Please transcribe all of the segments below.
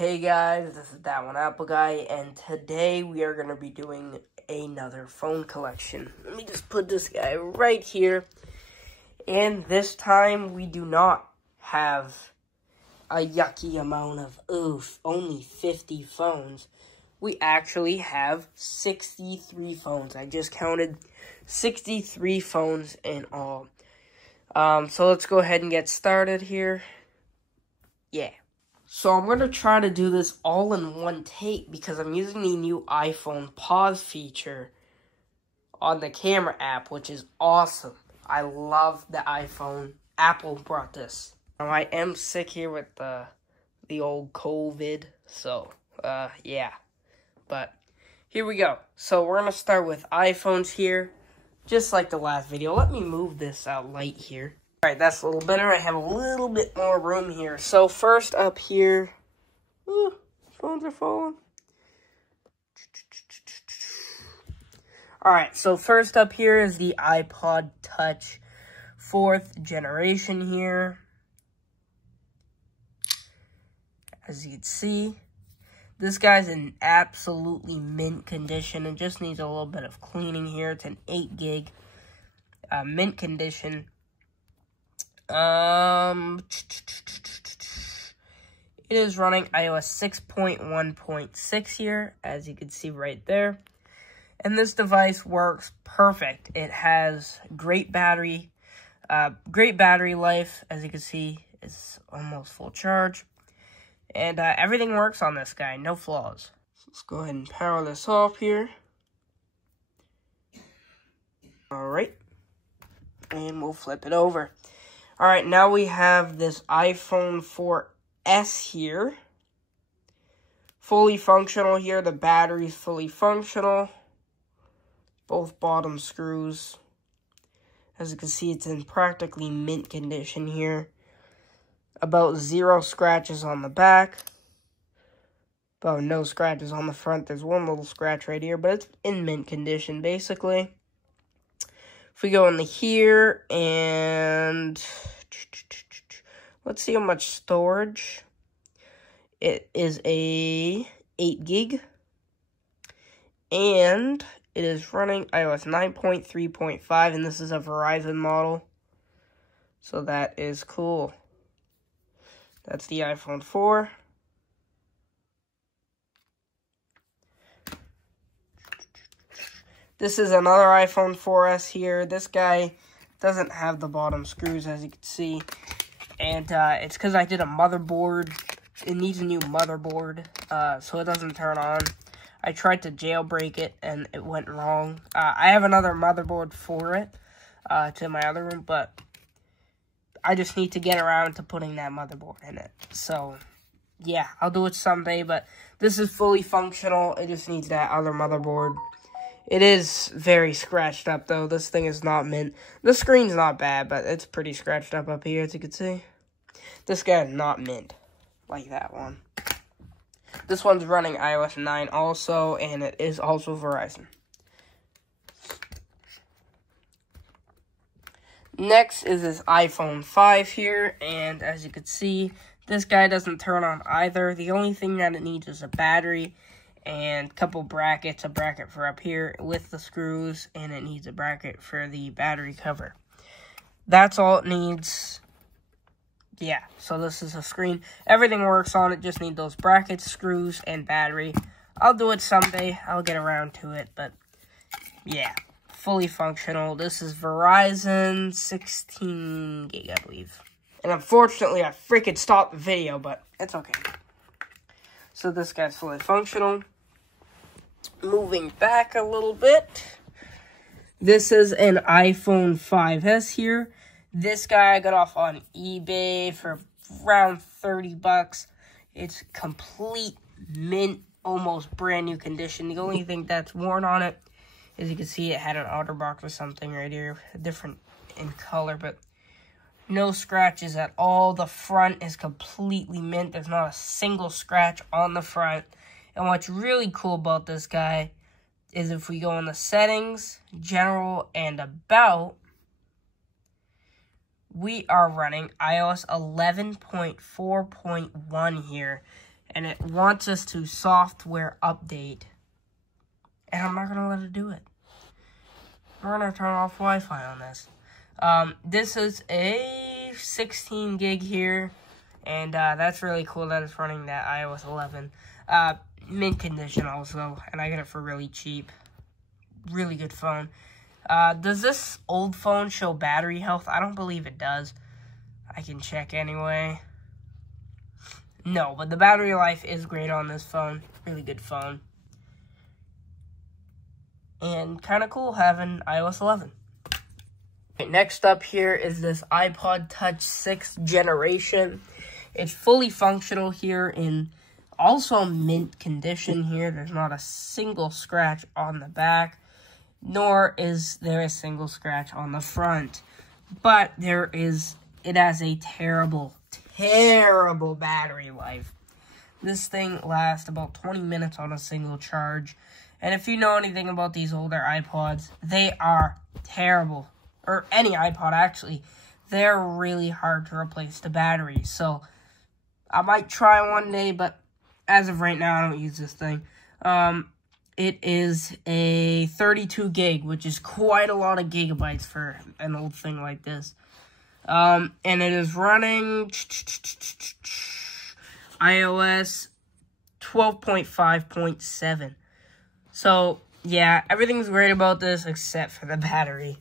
Hey guys, this is That One Apple Guy, and today we are going to be doing another phone collection. Let me just put this guy right here. And this time we do not have a yucky amount of only 50 phones. We actually have 63 phones. I just counted 63 phones in all. So let's go ahead and get started here. Yeah. So I'm going to try to do this all in one take because I'm using the new iPhone pause feature on the camera app, which is awesome. I love the iPhone. Apple brought this. Now I am sick here with the old COVID, so yeah. But here we go. So we're going to start with iPhones here, just like the last video. Let me move this light here. Alright, that's a little better. I have a little bit more room here. So first up here, phones are falling. Alright, so first up here is the iPod Touch 4th generation here. As you can see, this guy's in absolutely mint condition. It just needs a little bit of cleaning here. It's an 8 gig mint condition. It is running iOS 6.1.6 here, as you can see right there. And this device works perfect. It has great battery life. As you can see, it's almost full charge. And everything works on this guy, no flaws. So let's go ahead and power this off here. Alright. And we'll flip it over. Alright, now we have this iPhone 4S here. Fully functional here. The battery's fully functional. Both bottom screws. As you can see, it's in practically mint condition here. About 0 scratches on the back. About no scratches on the front. There's one little scratch right here, but it's in mint condition, basically. If we go into here and let's see how much storage. It is a 8 gig and it is running iOS 9.3.5 and this is a Verizon model. So that is cool. That's the iPhone 4. This is another iPhone 4S here. This guy doesn't have the bottom screws, as you can see. And it's because I did a motherboard. It needs a new motherboard, so it doesn't turn on. I tried to jailbreak it, and it went wrong. I have another motherboard for it, to my other room, but I just need to get around to putting that motherboard in it. So, yeah, I'll do it someday, but this is fully functional. It just needs that other motherboard. It is very scratched up, though. This thing is not mint. The screen's not bad, but it's pretty scratched up here, as you can see. This guy is not mint, like that one. This one's running iOS 9 also, and it is also Verizon. Next is this iPhone 5 here, and as you can see, this guy doesn't turn on either. The only thing that it needs is a battery and a couple brackets, a bracket for up here with the screws, and it needs a bracket for the battery cover. That's all it needs. Yeah, so this is a screen. Everything works on it, just need those brackets, screws, and battery. I'll do it someday. I'll get around to it, but yeah, fully functional. This is Verizon 16 gig, I believe. And unfortunately, I freaking stopped the video, but it's okay. So this guy's fully functional. Moving back a little bit. This is an iPhone 5S here. This guy I got off on eBay for around 30 bucks. It's complete mint, almost brand new condition. The only thing that's worn on it, as you can see, it had an OtterBox or something right here. Different in color, but no scratches at all. The front is completely mint. There's not a single scratch on the front. And what's really cool about this guy is if we go in the settings, general, and about, we are running iOS 11.4.1 here. and it wants us to software update. And I'm not going to let it do it. We're going to turn off Wi-Fi on this. This is a 16 gig here, and that's really cool that it's running that iOS 11. Mint condition also, and I got it for really cheap. Really good phone. Does this old phone show battery health? I don't believe it does. I can check anyway. No, but the battery life is great on this phone. Really good phone. And kind of cool having iOS 11. Okay, next up here is this iPod Touch 6th generation. It's fully functional here in also mint condition here. There's not a single scratch on the back, nor is there a single scratch on the front. But it has a terrible battery life. This thing lasts about 20 minutes on a single charge. And if you know anything about these older iPods, they are terrible. Or any iPod, actually. They're really hard to replace the battery. So, I might try one day, but as of right now, I don't use this thing. It is a 32 gig, which is quite a lot of gigabytes for an old thing like this. And it is running iOS 12.5.7. So, yeah, everything's great about this except for the battery.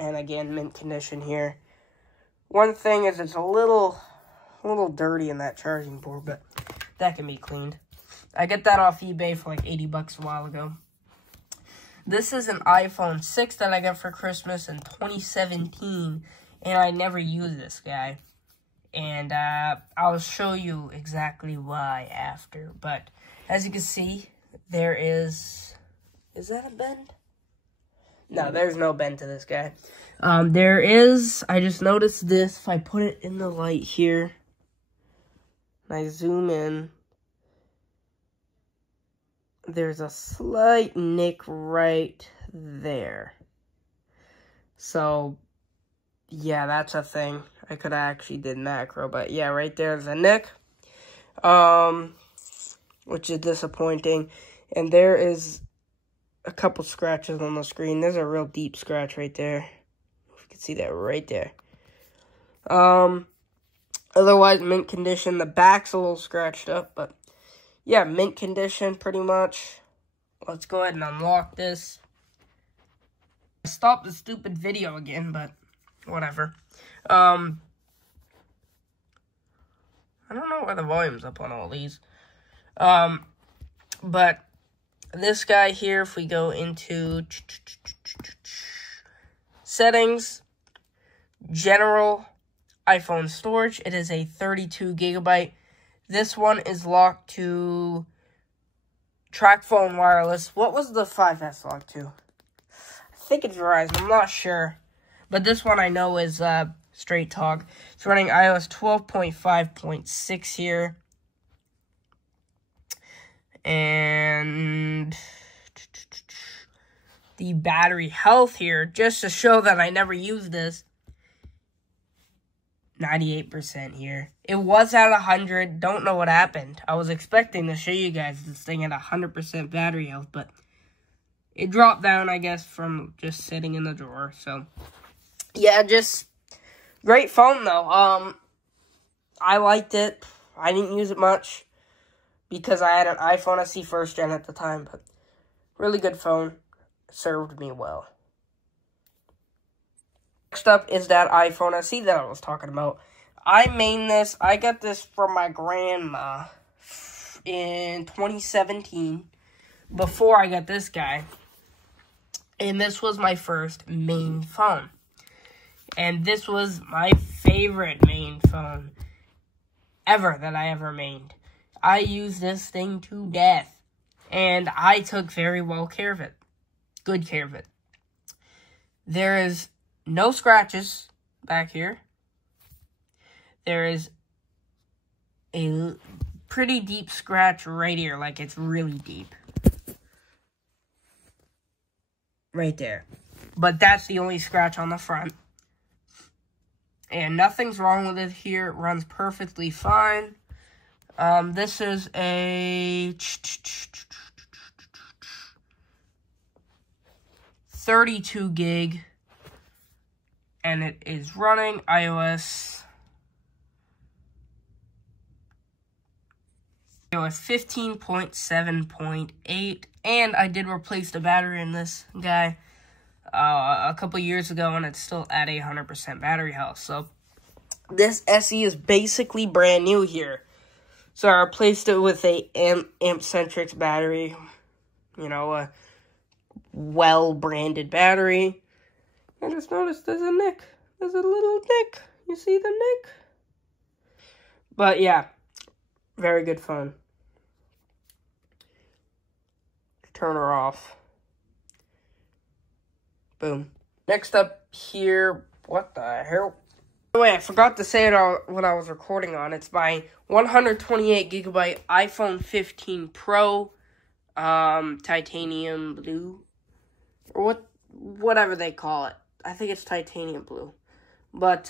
And again, mint condition here. One thing is it's a little dirty in that charging port, but that can be cleaned. I got that off eBay for like 80 bucks a while ago. This is an iPhone 6 that I got for Christmas in 2017, and I never used this guy. And I'll show you exactly why after. But as you can see, there is that a bend? No, there's no bend to this guy. There is, I just noticed this, if I put it in the light here, and I zoom in, there's a slight nick right there. So, yeah, that's a thing. I could have actually did macro, but yeah, right there's a nick, which is disappointing. And there is a couple scratches on the screen. There's a real deep scratch right there. You can see that right there. Otherwise, mint condition. The back's a little scratched up, but yeah, mint condition pretty much. Let's go ahead and unlock this. I stopped the stupid video again, but whatever. I don't know why the volume's up on all these. But this guy here, if we go into settings, general iPhone storage, it is a 32 gigabyte. This one is locked to TracFone Wireless. What was the 5S locked to? I think it's Verizon. I'm not sure. But this one I know is Straight Talk. It's running iOS 12.5.6 here. And the battery health here, just to show that I never used this, 98% here. It was at 100. Don't know what happened. I was expecting to show you guys this thing at 100% battery health, but it dropped down, I guess, from just sitting in the drawer. So, yeah, just great phone, though. I liked it. I didn't use it much because I had an iPhone SE first gen at the time, but really good phone. Served me well. Next up is that iPhone SE that I was talking about. I mained this. I got this from my grandma in 2017 before I got this guy. And this was my first main phone. And this was my favorite main phone ever that I ever mained. I used this thing to death. And I took very well care of it. Good care of it. There is no scratches back here. There is a pretty deep scratch right here. Like, it's really deep. Right there. But that's the only scratch on the front. And nothing's wrong with it here. It runs perfectly fine. This is a 32 gig, and it is running iOS 15.7.8, and I did replace the battery in this guy a couple years ago, and it's still at 100% battery health. So this SE is basically brand new here. So I replaced it with a Amp-Centric battery, you know, a well-branded battery. I just noticed there's a nick. There's a little nick. You see the nick? But yeah, very good phone. Turn her off. Boom. Next up here, what the hell? By the way, I forgot to say it when I was recording on. It's my 128 gigabyte iPhone 15 Pro, titanium blue, or whatever they call it. I think it's titanium blue. But,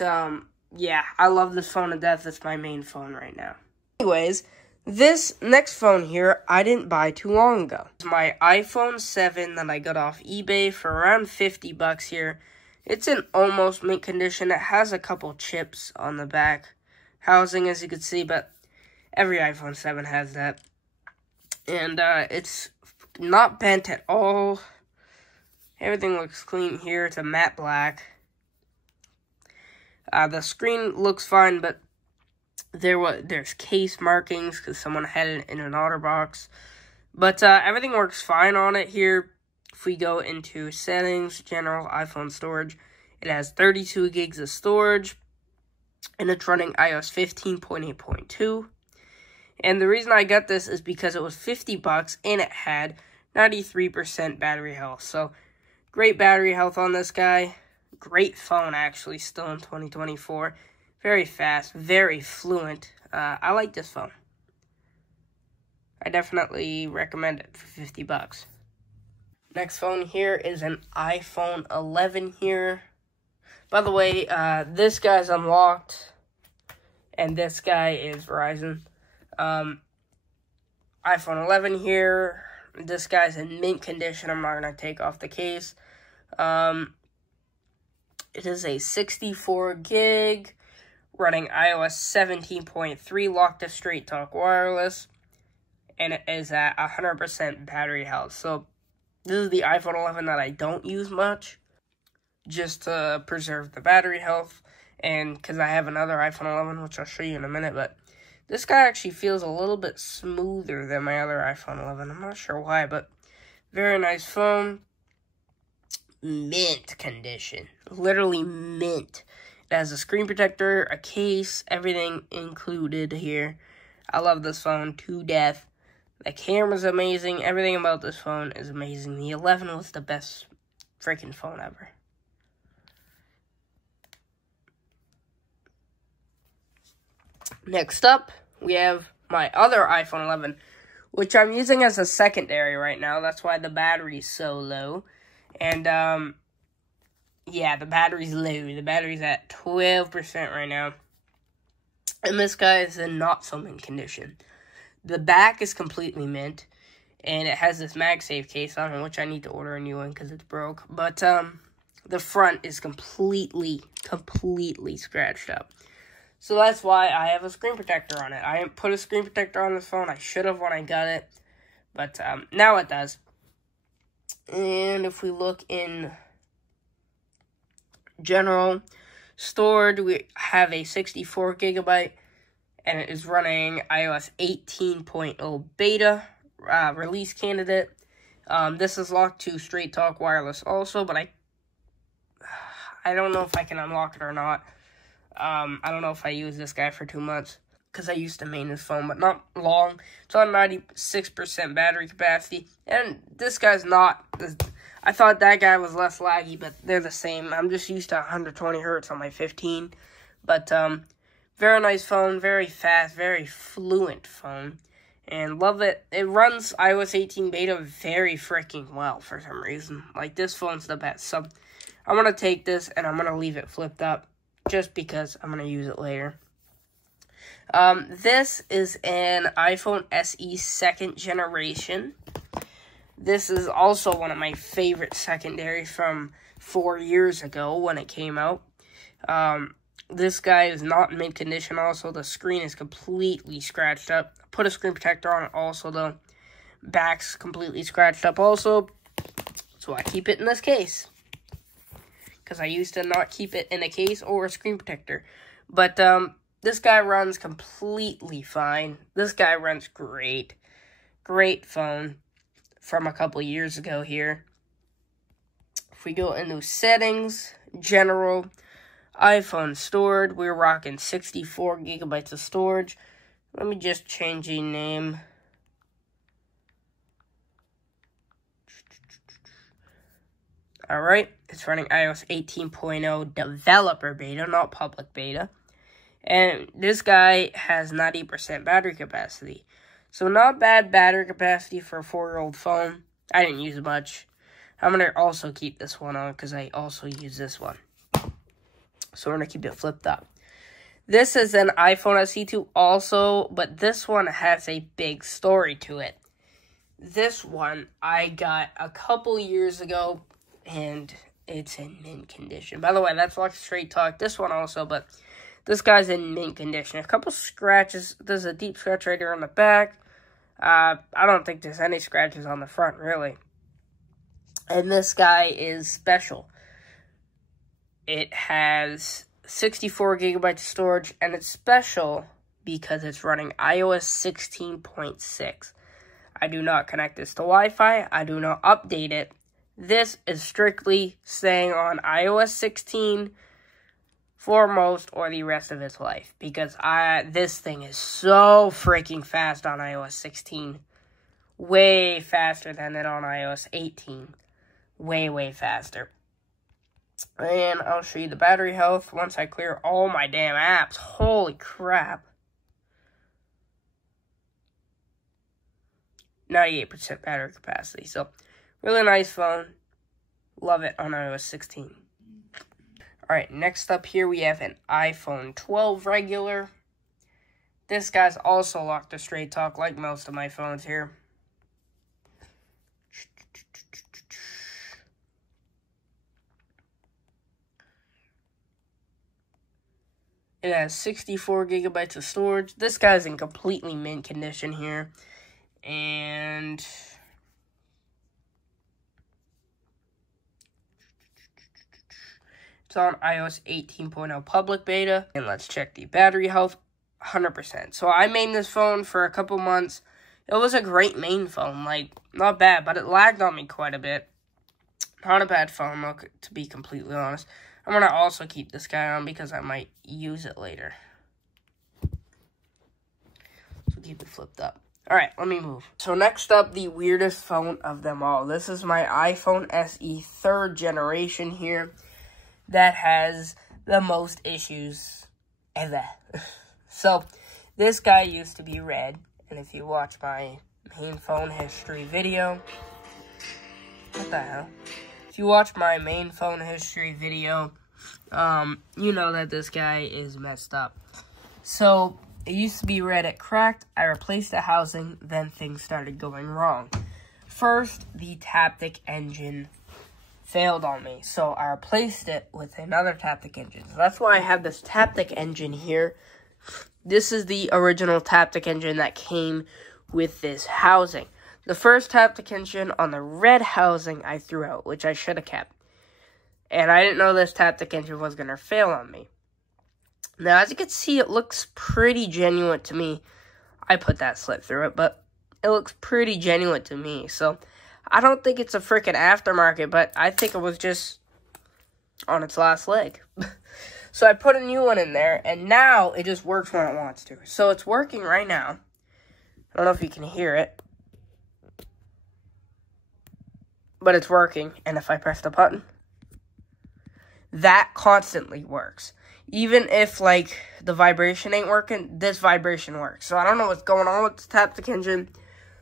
yeah, I love this phone to death. It's my main phone right now. Anyways, this next phone here, I didn't buy too long ago. It's my iPhone 7 that I got off eBay for around 50 bucks here. It's in almost mint condition. It has a couple chips on the back housing, as you can see, but every iPhone 7 has that. And, it's not bent at all. Everything looks clean here. It's a matte black. The screen looks fine, but there's case markings because someone had it in an OtterBox. But everything works fine on it here. If we go into settings, general iPhone storage, it has 32 gigs of storage, and it's running iOS 15.8.2. And the reason I got this is because it was 50 bucks, and it had 93% battery health. So, great battery health on this guy. Great phone, actually, still in 2024. Very fast, very fluent. I like this phone. I definitely recommend it for 50 bucks. Next phone here is an iPhone 11 here. By the way, this guy's unlocked, and this guy is Verizon. iPhone 11 here. This guy's in mint condition. I'm not going to take off the case. It is a 64 gig, running iOS 17.3, locked to Straight Talk Wireless, and it is at 100% battery health. So this is the iPhone 11 that I don't use much, just to preserve the battery health, and because I have another iPhone 11, which I'll show you in a minute, but this guy actually feels a little bit smoother than my other iPhone 11. I'm not sure why, but very nice phone. Mint condition. Literally mint. It has a screen protector, a case, everything included here. I love this phone to death. The camera's amazing. Everything about this phone is amazing. The 11 was the best freaking phone ever. Next up, we have my other iPhone 11, which I'm using as a secondary right now. That's why the battery's so low. And, yeah, the battery's low. The battery's at 12% right now. And this guy is in not-so-mint condition. The back is completely mint, and it has this MagSafe case on it, which I need to order a new one because it's broke. But, the front is completely scratched up. So that's why I have a screen protector on it. I didn't put a screen protector on this phone. I should have when I got it. But, now it does. And if we look in general storage, we have a 64 gigabyte, and it is running iOS 18.0 beta release candidate. This is locked to Straight Talk Wireless also, but I don't know if I can unlock it or not. I don't know if I use this guy for 2 months, because I used to main this phone, but not long. It's on 96% battery capacity, and this guy's not. I thought that guy was less laggy, but they're the same. I'm just used to 120 hertz on my 15, but very nice phone, very fast, very fluent phone, and love it. It runs iOS 18 beta very freaking well for some reason. Like, this phone's the best, so I'm going to take this, and I'm going to leave it flipped up, just because I'm going to use it later. This is an iPhone SE 2nd generation. This is also one of my favorite secondaries from 4 years ago when it came out. This guy is not in mint condition. Also, the screen is completely scratched up. Put a screen protector on it. Also, the back's completely scratched up also. So I keep it in this case. Because I used to not keep it in a case or a screen protector. But, this guy runs completely fine. This guy runs great. Great phone from a couple years ago here. If we go into settings, general, iPhone storage, we're rocking 64 gigabytes of storage. Let me just change the name. Alright, it's running iOS 18.0 developer beta, not public beta. And this guy has 90% battery capacity. So not bad battery capacity for a 4-year-old phone. I didn't use much. I'm going to also keep this one on because I also use this one. So we're going to keep it flipped up. This is an iPhone SE2 also, but this one has a big story to it. This one I got a couple years ago, and it's in mint condition. By the way, that's like Straight Talk. This one also, but this guy's in mint condition. A couple scratches. There's a deep scratch right here on the back. I don't think there's any scratches on the front, really. And this guy is special. It has 64 gigabytes of storage, and it's special because it's running iOS 16.6. I do not connect this to Wi-Fi. I do not update it. This is strictly staying on iOS 16 foremost or the rest of its life. Because this thing is so freaking fast on iOS 16. Way faster than it on iOS 18. Way, way faster. And I'll show you the battery health once I clear all my damn apps. Holy crap. 98% battery capacity. So, really nice phone. Love it on iOS 16. Alright, next up here we have an iPhone 12 regular. This guy's also locked to Straight Talk like most of my phones here. It has 64 gigabytes of storage. This guy's in completely mint condition here. And it's on iOS 18.0 public beta. And let's check the battery health. 100%. So I mained this phone for a couple months. It was a great main phone. Like, not bad, but it lagged on me quite a bit. Not a bad phone, to be completely honest. I'm going to also keep this guy on because I might use it later. So keep it flipped up. Alright, let me move. So next up, the weirdest phone of them all. This is my iPhone SE 3rd generation here that has the most issues ever. So, this guy used to be red. And if you watch my main phone history video... What the hell? If you watch my main phone history video, you know that this guy is messed up. So, it used to be red, it cracked, I replaced the housing, then things started going wrong. First, the Taptic engine failed on me, so I replaced it with another Taptic engine. So that's why I have this Taptic engine here. This is the original Taptic engine that came with this housing. The first Taptic engine on the red housing I threw out, which I should have kept. And I didn't know this Taptic engine was going to fail on me. Now, as you can see, it looks pretty genuine to me. I put that slip through it, but it looks pretty genuine to me. So, I don't think it's a freaking aftermarket, but I think it was just on its last leg. So, I put a new one in there, and now it just works when it wants to. So, it's working right now. I don't know if you can hear it. But it's working, and if I press the button, that constantly works. Even if, like, the vibration ain't working, this vibration works. So I don't know what's going on with this Taptic engine.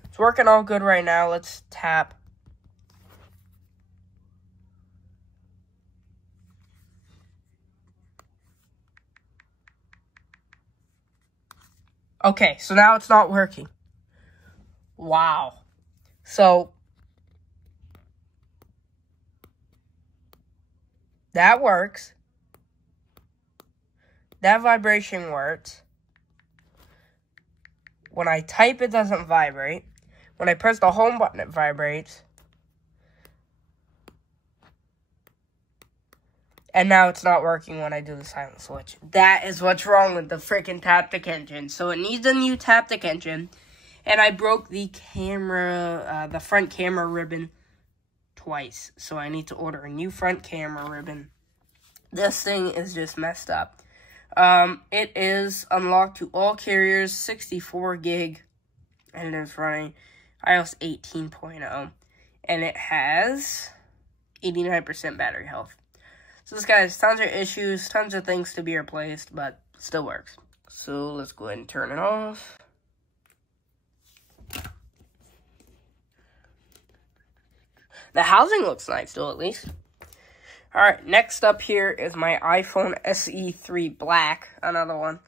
It's working all good right now. Let's tap. Okay, so now it's not working. Wow. So, that works. That vibration works. When I type, it doesn't vibrate. When I press the home button, it vibrates. And now it's not working when I do the silent switch. That is what's wrong with the freaking Taptic engine. So it needs a new Taptic engine. And I broke the camera, the front camera ribbon twice. So I need to order a new front camera ribbon. This thing is just messed up. It is unlocked to all carriers, 64 gig, and it is running iOS 18.0, and it has 89% battery health. So this guy has tons of issues, tons of things to be replaced, but still works. So let's go ahead and turn it off. The housing looks nice, though, at least. Alright, next up here is my iPhone SE3 Black, another one.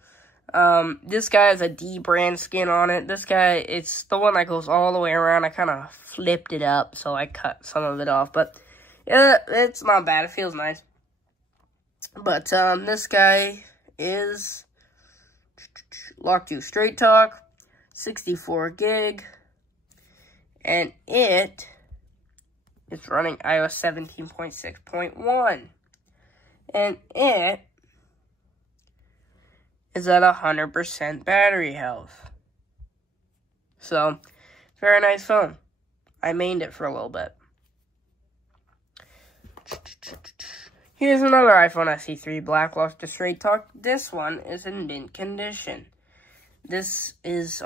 This guy has a D brand skin on it. This guy, it's the one that goes all the way around. I kind of flipped it up, so I cut some of it off. But, yeah, it's not bad. It feels nice. But, this guy is locked to Straight Talk, 64 gig, and it... it's running iOS 17.6.1. And it is at 100% battery health. So, very nice phone. I mained it for a little bit. Here's another iPhone SE3 Black locked to Straight Talk. This one is in mint condition. This is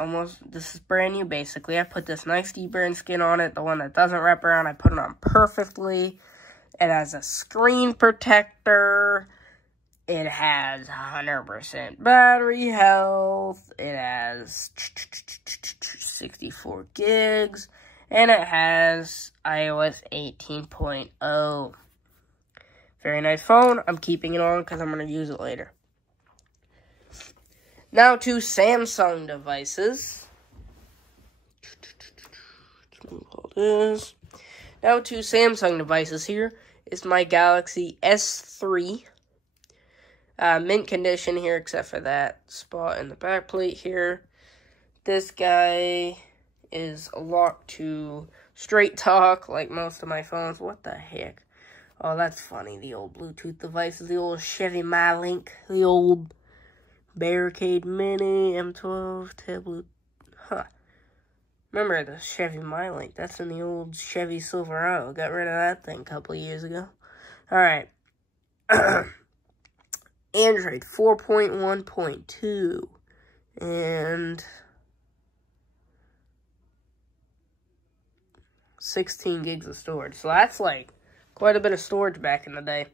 brand new, basically. I put this nice D-brand skin on it, the one that doesn't wrap around. I put it on perfectly. It has a screen protector. It has 100% battery health. It has 64 gigs. And it has iOS 18.0. Very nice phone. I'm keeping it on because I'm going to use it later. Now to Samsung devices. Now to Samsung devices. Here is my Galaxy S3. Mint condition here, except for that spot in the back plate here. This guy is locked to Straight Talk, like most of my phones. What the heck? Oh, that's funny. The old Bluetooth devices. The old Chevy MyLink. The old Barricade Mini, M12, tablet. Huh. Remember the Chevy MyLink? That's in the old Chevy Silverado. Got rid of that thing a couple of years ago. Alright. Android 4.1.2. And 16 gigs of storage. So that's like quite a bit of storage back in the day.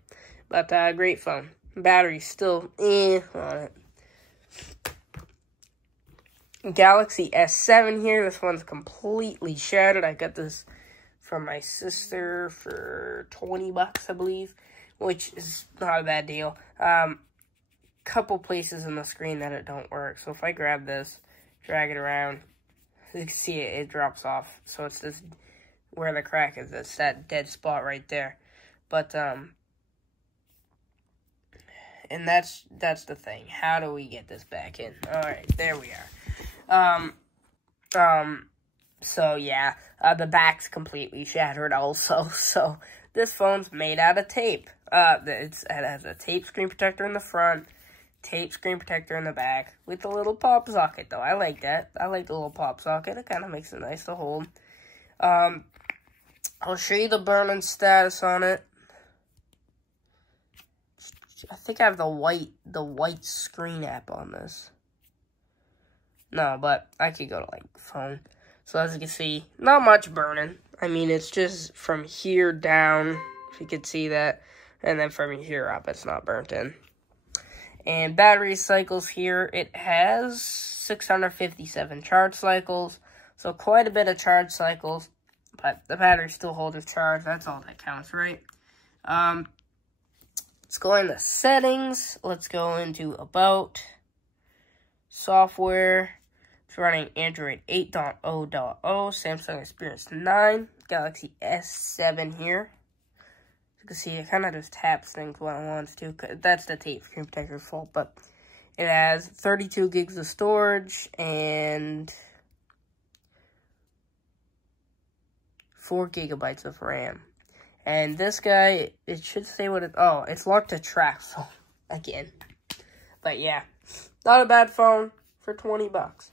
But great phone. Battery's still on it. Galaxy S7 here. This one's completely shattered. I got this from my sister for 20 bucks, I believe, which is not a bad deal. Couple places in the screen that it don't work. So if I grab this, drag it around, you can see it drops off. So it's this where the crack is. It's that dead spot right there. But and that's the thing. How do we get this back in? All right, there we are. So yeah, the back's completely shattered also. So this phone's made out of tape. It has a tape screen protector in the front, tape screen protector in the back, with a little pop socket though. I like that. I like the little pop socket. It kind of makes it nice to hold. I'll show you the burn-in status on it. I think I have the white screen app on this. No, but I could go to, like, phone. So as you can see, not much burning. I mean, it's just from here down, if you could see that. And then from here up, it's not burnt in. And battery cycles here, it has 657 charge cycles. So quite a bit of charge cycles. But the battery still holds its charge. That's all that counts, right? Let's go into settings. Let's go into about, software. It's running Android 8.0.0, Samsung Experience 9, Galaxy S7 here. As you can see, it kind of just taps things when it wants to. That's the tape screen protector's fault, but it has 32 gigs of storage and 4 gigabytes of RAM. And this guy, it should say what it, oh, it's locked to track phone again. But yeah, not a bad phone for 20 bucks.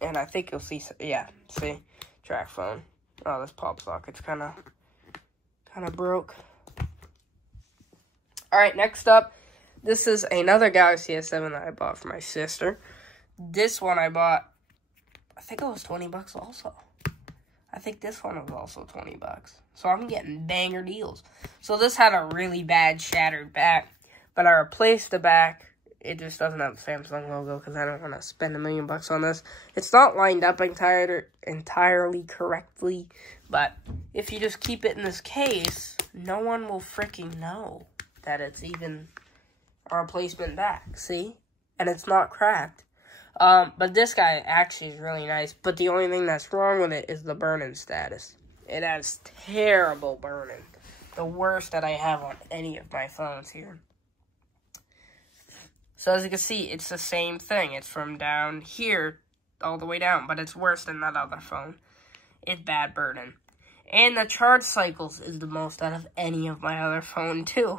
And I think you'll see, yeah, see, track phone. Oh, this pop socket's kind of broke. All right, next up, this is another Galaxy S7 that I bought for my sister. This one I bought, I think it was 20 bucks also. I think this one was also 20 bucks. So I'm getting banger deals. So this had a really bad shattered back, but I replaced the back. It just doesn't have the Samsung logo because I don't want to spend $1 million on this. It's not lined up entirely correctly, but if you just keep it in this case, no one will freaking know that it's even a replacement back, see? And it's not cracked. But this guy actually is really nice, but the only thing that's wrong with it is the burn-in status. It has terrible burn-in. The worst that I have on any of my phones here. So as you can see, it's the same thing. It's from down here all the way down, but it's worse than that other phone. It's bad burn-in. And the charge cycles is the most out of any of my other phone too.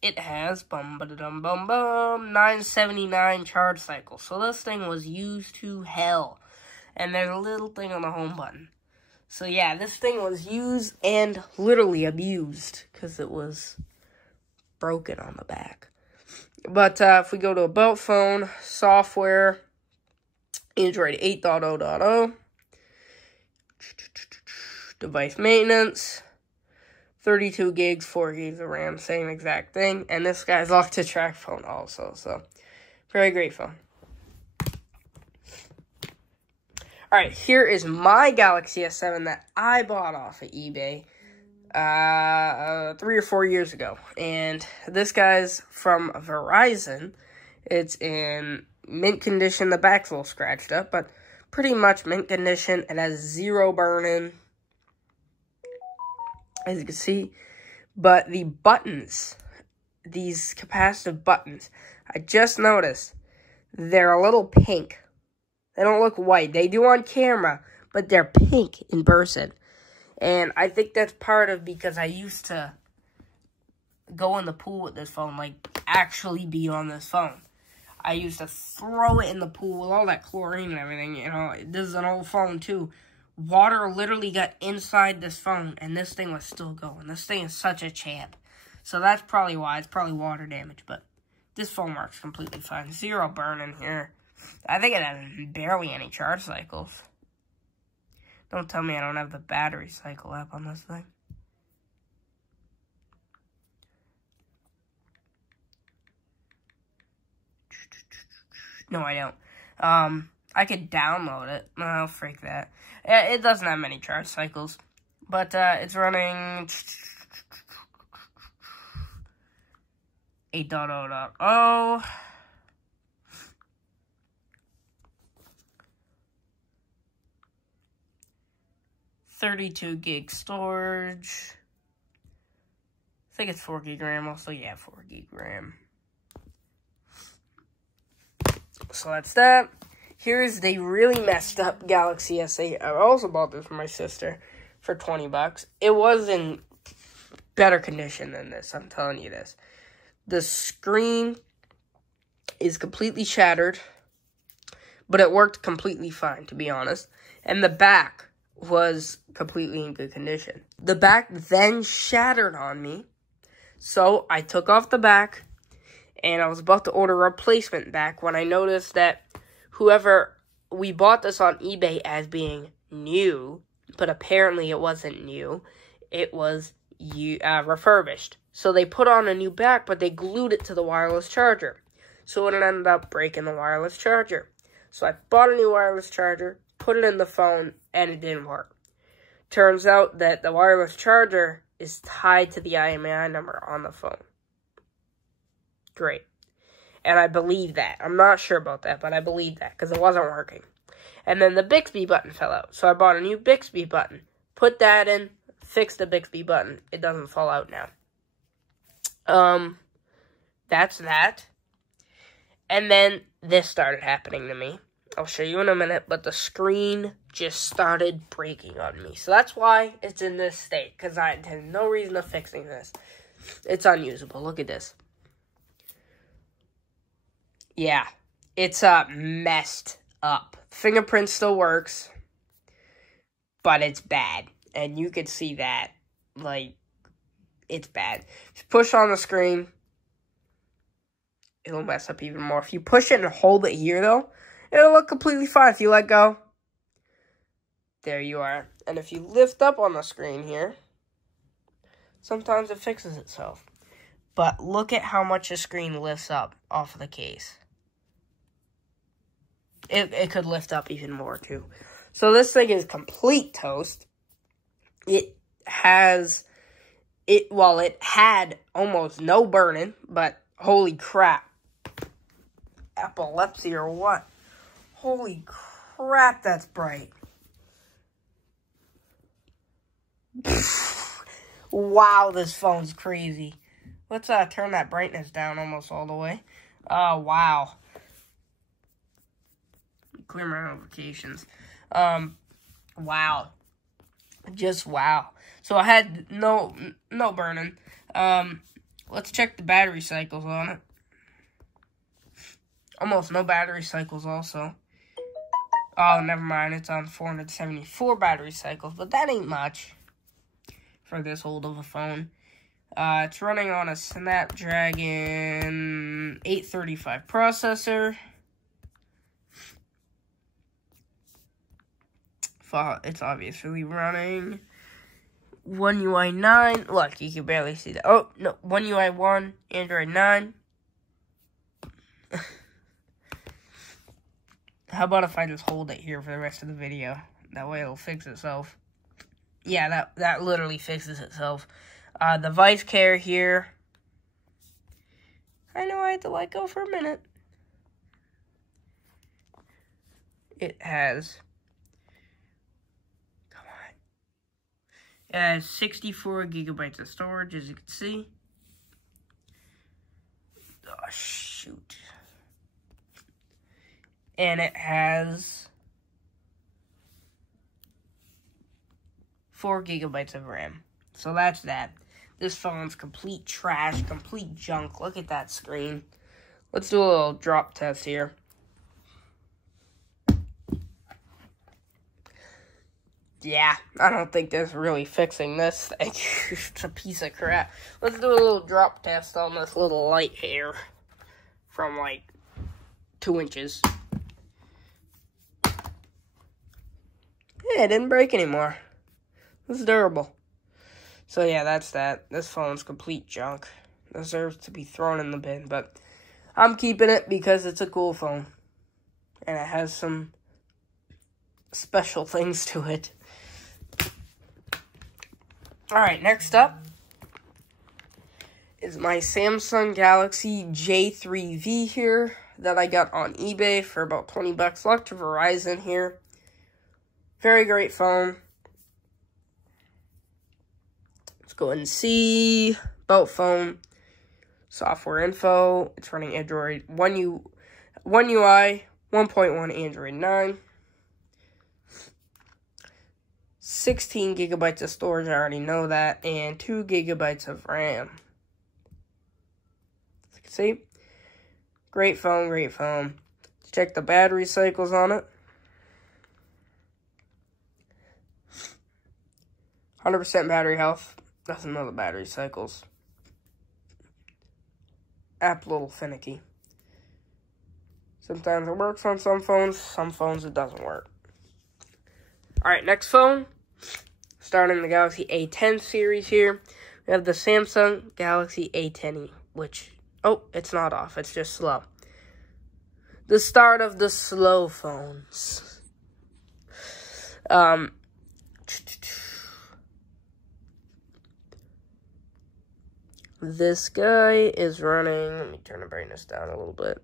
It has, 979 charge cycles. So this thing was used to hell. And there's a little thing on the home button. So yeah, this thing was used and literally abused. Because it was broken on the back. But if we go to About Phone, software, Android 8.0.0. Device maintenance. 32 gigs, 4 gigs of RAM, same exact thing. And this guy's locked to track phone also, so very great phone. Alright, here is my Galaxy S7 that I bought off of eBay 3 or 4 years ago. And this guy's from Verizon. It's in mint condition. The back's a little scratched up, but pretty much mint condition. It has 0 burn-in, as you can see, but the buttons, these capacitive buttons, I just noticed, they're a little pink. They don't look white. They do on camera, but they're pink in person. And I think that's part of because I used to go in the pool with this phone, like actually be on this phone. I used to throw it in the pool with all that chlorine and everything, you know. This is an old phone too. Water literally got inside this phone, and this thing was still going. This thing is such a champ. So that's probably why. It's probably water damage, but this phone works completely fine. 0 burn in here. I think it has barely any charge cycles. Don't tell me I don't have the battery cycle app on this thing. No, I don't. I could download it. No, freak that. It doesn't have many charge cycles. But, it's running 8.0.0. 32 gig storage. I think it's 4 gig RAM also. Yeah, 4 gig RAM. So that's that. Here's the really messed up Galaxy S8. I also bought this for my sister for 20 bucks. It was in better condition than this, I'm telling you this. The screen is completely shattered, but it worked completely fine, to be honest. And the back was completely in good condition. The back then shattered on me, so I took off the back, and I was about to order a replacement back when I noticed that we bought this on eBay as being new, but apparently it wasn't new. It was refurbished. So they put on a new back, but they glued it to the wireless charger. So it ended up breaking the wireless charger. So I bought a new wireless charger, put it in the phone, and it didn't work. Turns out that the wireless charger is tied to the IMEI number on the phone. Great. And I believe that. I'm not sure about that, but I believe that because it wasn't working. And then the Bixby button fell out. So I bought a new Bixby button. Put that in, fixed the Bixby button. It doesn't fall out now. That's that. And then this started happening to me. I'll show you in a minute, but the screen just started breaking on me. So that's why it's in this state, because I had no reason of fixing this. It's unusable. Look at this. Yeah, it's messed up. Fingerprint still works, but it's bad. And you can see that, like, it's bad. If you push on the screen, it'll mess up even more. If you push it and hold it here, though, it'll look completely fine. If you let go, there you are. And if you lift up on the screen here, sometimes it fixes itself. But look at how much the screen lifts up off of the case. It could lift up even more, too. So this thing is complete toast. It had almost no burn-in, but holy crap. Epilepsy or what? Holy crap, that's bright. Wow, this phone's crazy. Let's turn that brightness down almost all the way. Oh, wow. Clear my notifications. Wow. Just wow. So I had no burn-in. Let's check the battery cycles on it. Almost no battery cycles also. Oh, never mind. It's on 474 battery cycles, but that ain't much for this old of a phone. It's running on a Snapdragon 835 processor. It's obviously running One UI 9. Look, you can barely see that. Oh, no. One UI 1, Android 9. How about if I just hold it here for the rest of the video? That way it'll fix itself. Yeah, that literally fixes itself. The Vice Care here. I know I had to let go for a minute. It has... Come on. It has 64 gigabytes of storage, as you can see. Oh, shoot. And it has 4 gigabytes of RAM. So that's that. This phone's complete trash, complete junk. Look at that screen. Let's do a little drop test here. Yeah, I don't think there's really fixing this thing. It's a piece of crap. Let's do a little drop test on this little light here. From like 2 inches. Yeah, it didn't break anymore. It's durable. So yeah, that's that. This phone's complete junk. Deserves to be thrown in the bin, but I'm keeping it because it's a cool phone. And it has some special things to it. Alright, next up is my Samsung Galaxy J3V here that I got on eBay for about 20 bucks. Luck to Verizon here. Very great phone. Let's go ahead and see about phone software info. It's running Android One UI 1.1 Android 9. 16 gigabytes of storage, I already know that, and 2 gigabytes of RAM. As you can see, great phone, great phone. Let's check the battery cycles on it. 100% battery health. Doesn't know the battery cycles. App a little finicky. Sometimes it works on some phones it doesn't work. Alright, next phone. Starting the Galaxy A10 series here. We have the Samsung Galaxy A10e, which, oh, it's not off. It's just slow. The start of the slow phones. This guy is running, let me turn the brightness down a little bit.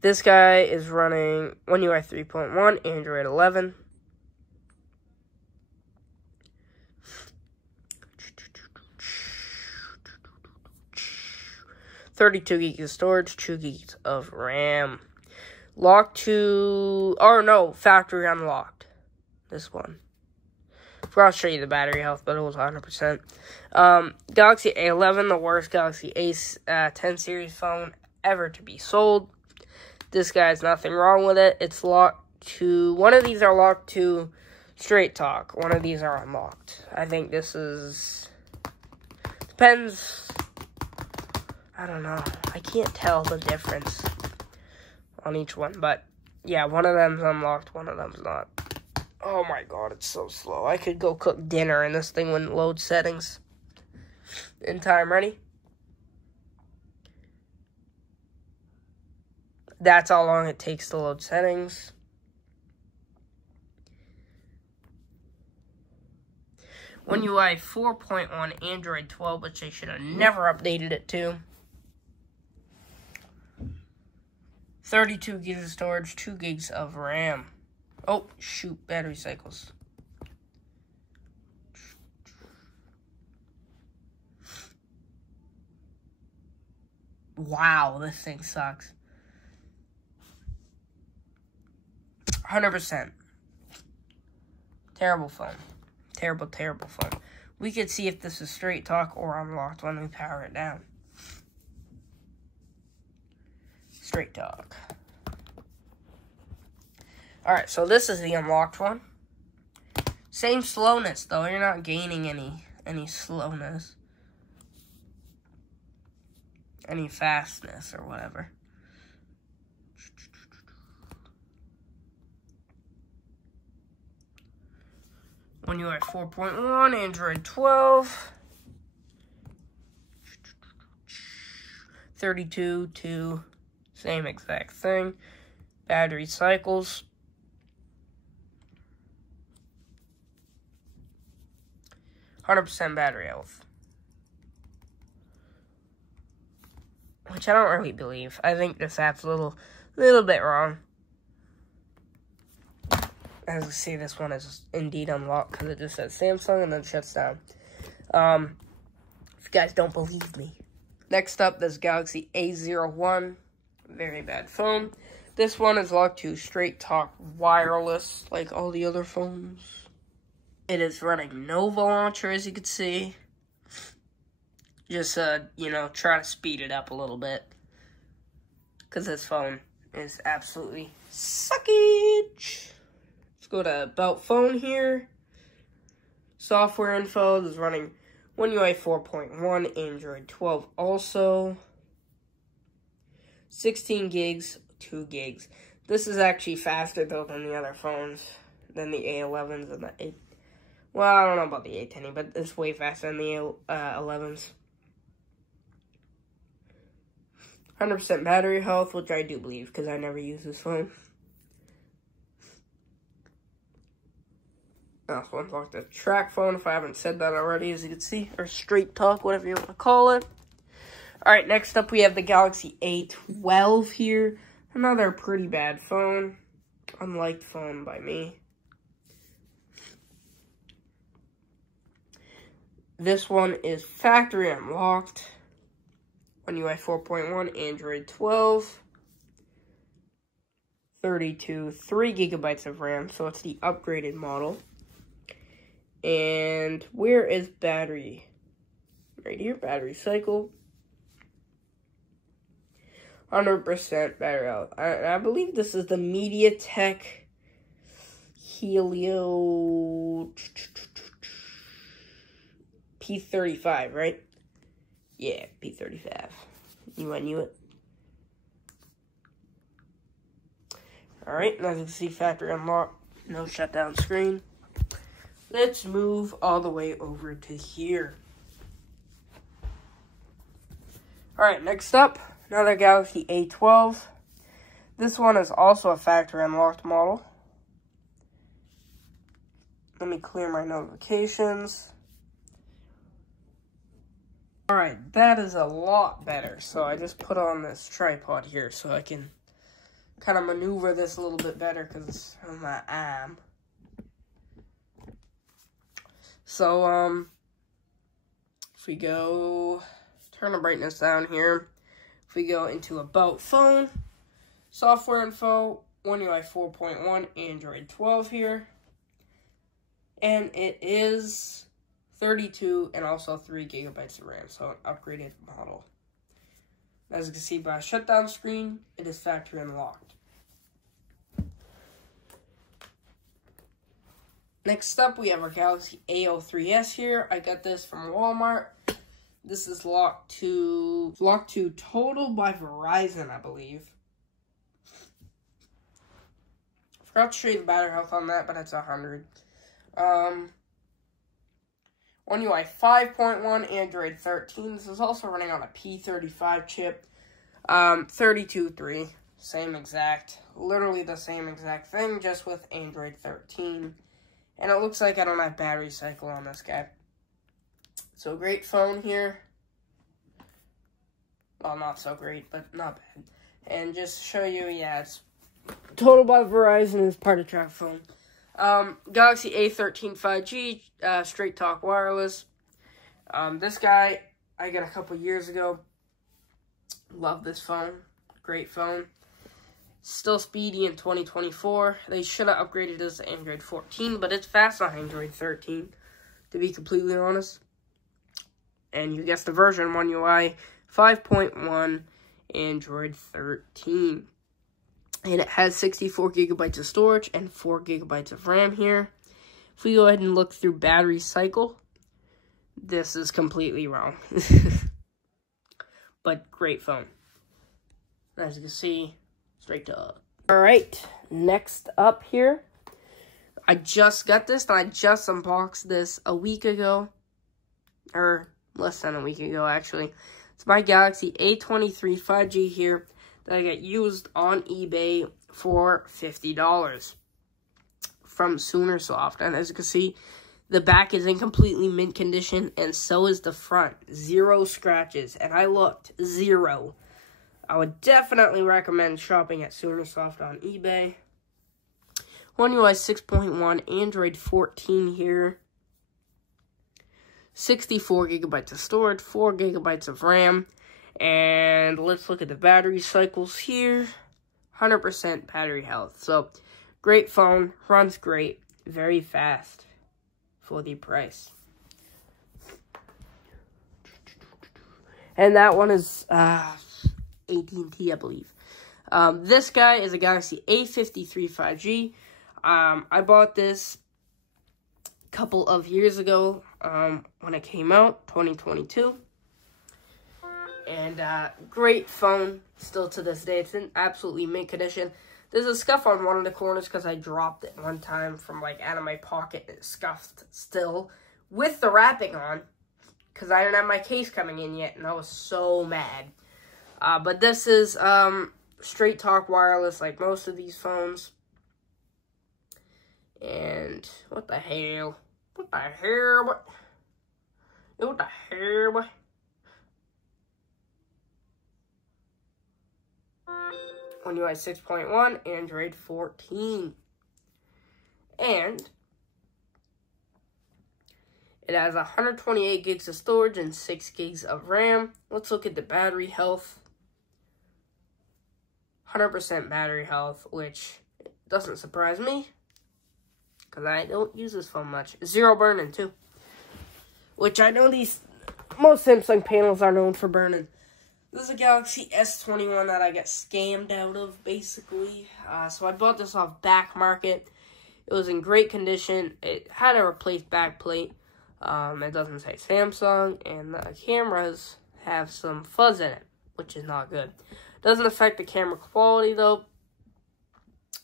This guy is running One UI 3.1, Android 11. $32 gigs of storage, 2 gigs of RAM. Locked to, or no, factory unlocked. This one. I'll show you the battery health, but it was 100%. Galaxy A11, the worst Galaxy A10 series phone ever to be sold. This guy's nothing wrong with it. It's locked to, one of these are locked to Straight Talk. One of these are unlocked. I think this is, depends, I don't know. I can't tell the difference on each one, but yeah, one of them's unlocked, one of them's not. Oh my god, it's so slow. I could go cook dinner and this thing wouldn't load settings in time. Ready? That's how long it takes to load settings. One UI 4.1, Android 12, which they should have never updated it to. 32 gigs of storage, 2 gigs of RAM. Oh, shoot, battery cycles. Wow, this thing sucks. 100%. Terrible phone. Terrible, terrible phone. We could see if this is Straight Talk or unlocked when we power it down. Straight Talk. Alright, so this is the unlocked one. Same slowness, though. You're not gaining any slowness. Any fastness or whatever. One UI 4.1, Android 12. 32 to same exact thing. Battery cycles. 100% battery health. Which I don't really believe. I think this app's a little bit wrong. As you see, this one is indeed unlocked because it just says Samsung and then shuts down. If you guys don't believe me. Next up, this Galaxy A01. Very bad phone. This one is locked to Straight Talk wireless like all the other phones. It is running Nova Launcher, as you can see. Just, you know, try to speed it up a little bit. Because this phone is absolutely suckage. Let's go to About Phone here. Software info. This is running One UI 4.1, Android 12 also. 16 gigs, 2 gigs. This is actually faster, though, than the other phones. Than the A11s and the A... Well, I don't know about the A10, but it's way faster than the A11s. 100% battery health, which I do believe, because I never use this phone. I also unlocked the track phone, if I haven't said that already, as you can see. Or Straight Talk, whatever you want to call it. Alright, next up we have the Galaxy A12 here. Another pretty bad phone. Unliked phone by me. This one is factory unlocked. One UI 4.1, Android 12. 32, 3 gigabytes of RAM, so it's the upgraded model. And where is battery? Right here, battery cycle. 100% battery health. I believe this is the MediaTek Helio P35, right? Yeah, P35. I knew it. Alright, as you can see, factory unlocked. No shutdown screen. Let's move all the way over to here. Alright, next up, another Galaxy A12. This one is also a factory unlocked model. Let me clear my notifications. Alright, that is a lot better. So I just put on this tripod here so I can kind of maneuver this a little bit better because of my arm. So, if we go, turn the brightness down here. If we go into About Phone, Software Info, One UI 4.1, Android 12 here. And it is 32 and also 3 gigabytes of RAM, so an upgraded model. As you can see by shutdown screen, it is factory unlocked. Next up, we have our Galaxy A03s here. I got this from Walmart. This is locked to Total by Verizon, I believe. Forgot to show you the battery health on that, but it's 100. One UI 5.1, Android 13. This is also running on a P35 chip. 32.3, same exact, literally the same exact thing, just with Android 13. And it looks like I don't have battery cycle on this guy. So great phone here. Well, not so great, but not bad. And just show you, yeah, it's Total by Verizon is part of TracFone. Galaxy A13 5G, Straight Talk Wireless. This guy, I got a couple years ago. Love this phone. Great phone. Still speedy in 2024. They should have upgraded this to Android 14, but it's fast on Android 13, to be completely honest. And you guessed the version, One UI 5.1, Android 13. And it has 64 gigabytes of storage and 4 gigabytes of RAM here. If we go ahead and look through battery cycle, this is completely wrong. But great phone. As you can see, straight to. Alright, next up here. I just got this, and I just unboxed this a week ago. Or less than a week ago, actually. It's my Galaxy A23 5G here that I got used on eBay for $50 from Soonersoft. And as you can see, the back is in completely mint condition, and so is the front. 0 scratches, and I looked, 0. I would definitely recommend shopping at Soonersoft on eBay. One UI 6.1, Android 14 here. 64 gigabytes of storage, 4 gigabytes of RAM. And let's look at the battery cycles here. 100% battery health. So, great phone, runs great, very fast for the price. And that one is AT&T, I believe. This guy is a Galaxy A53 5G. I bought this a couple of years ago when it came out, 2022. And great phone, still to this day. It's in absolutely mint condition. There's a scuff on one of the corners because I dropped it one time from like out of my pocket. It's scuffed still with the wrapping on because I didn't have my case coming in yet, and I was so mad. But this is Straight Talk Wireless, like most of these phones. And what the hell? What the hell? What the hell? One UI 6.1, Android 14. And it has 128 gigs of storage and 6 gigs of RAM. Let's look at the battery health. 100% battery health, which doesn't surprise me, because I don't use this phone much. 0 burn-in, too. Which I know most Samsung panels are known for burning. This is a Galaxy S21 that I got scammed out of, basically. So I bought this off Back Market. It was in great condition. It had a replaced back plate. It doesn't say Samsung, and the cameras have some fuzz in it, which is not good. Doesn't affect the camera quality, though.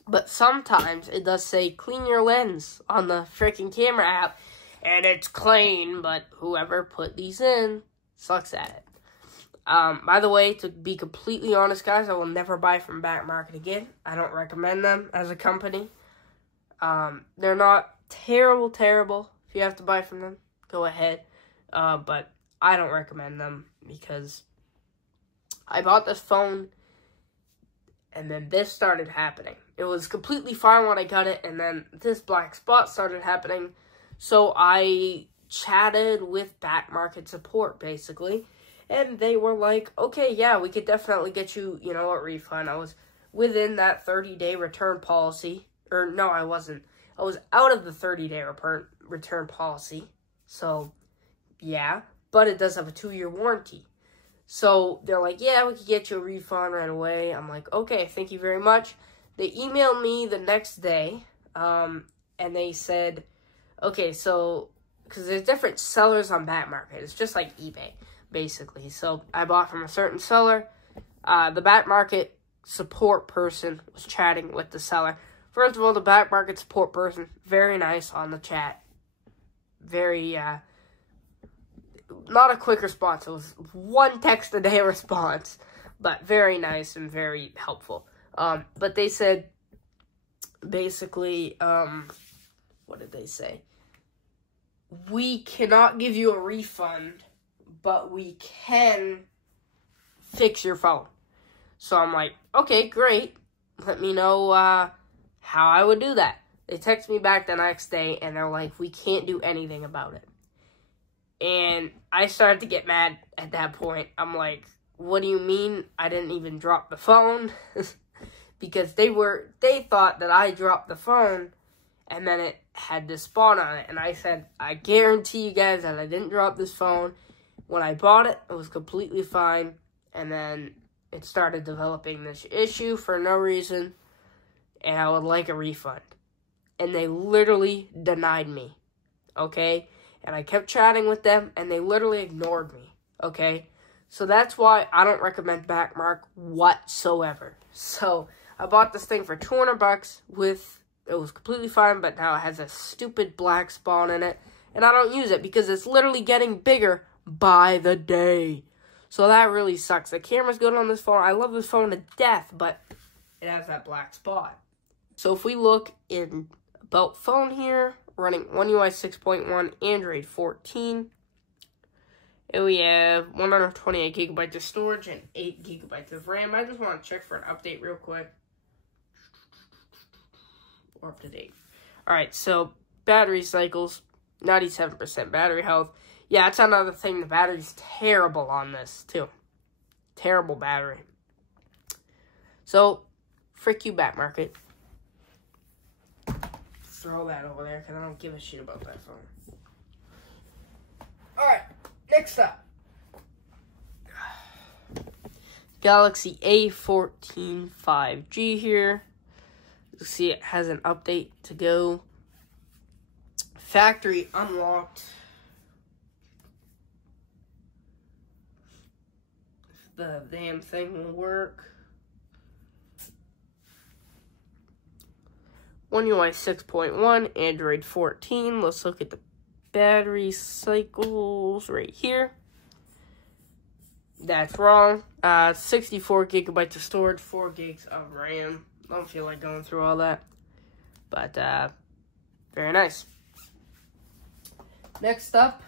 But sometimes it does say clean your lens on the freaking camera app, and it's clean, but whoever put these in sucks at it. By the way, to be completely honest, guys, I will never buy from Back Market again. I don't recommend them as a company. They're not terrible, terrible. If you have to buy from them, go ahead. But I don't recommend them because I bought this phone and then this started happening. It was completely fine when I got it, and then this black spot started happening. So I chatted with back market support, basically, and they were like, okay, yeah, we could definitely get you, a refund. I was within that 30-day return policy. Or, no, I wasn't. I was out of the 30-day return policy. So, yeah, but it does have a 2-year warranty. So, they're like, yeah, we could get you a refund right away. I'm like, okay, thank you very much. They emailed me the next day, and they said, okay, so, because there's different sellers on Back Market. It's just like eBay, basically. So, I bought from a certain seller. The Back Market support person was chatting with the seller. First of all, the Back Market support person, very nice on the chat. Very, not a quick response. It was 1 text a day response, but very nice and very helpful. But they said, basically, what did they say? We cannot give you a refund, but we can fix your phone. So I'm like, okay, great. Let me know how I would do that. They text me back the next day, and they're like, we can't do anything about it. And I started to get mad at that point. I'm like, what do you mean I didn't even drop the phone? Because they thought that I dropped the phone, and then it had this spot on it. And I said, I guarantee you guys that I didn't drop this phone. When I bought it, it was completely fine. And then it started developing this issue for no reason. And I would like a refund. And they literally denied me. Okay? And I kept chatting with them, and they literally ignored me. Okay? So that's why I don't recommend Backmark whatsoever. So I bought this thing for $200 it was completely fine, but now it has a stupid black spot in it. And I don't use it because it's literally getting bigger by the day. So that really sucks. The camera's good on this phone. I love this phone to death, but it has that black spot. So if we look in About Phone here, running One UI 6.1, Android 14. And we have 128 gigabytes of storage and 8 gigabytes of RAM. I just want to check for an update real quick. We're up to date. Alright, so battery cycles, 97% battery health. Yeah, that's another thing. The battery's terrible on this, too. Terrible battery. So, frick you, Back Market. Throw that over there, because I don't give a shit about that phone. Alright, next up. Galaxy A14 5G here. You see it has an update to go. Factory unlocked. The damn thing will work. One UI 6.1, Android 14. Let's look at the battery cycles right here. That's wrong. 64 gigabytes of storage, 4 gigs of RAM. I don't feel like going through all that. But, very nice. Next up,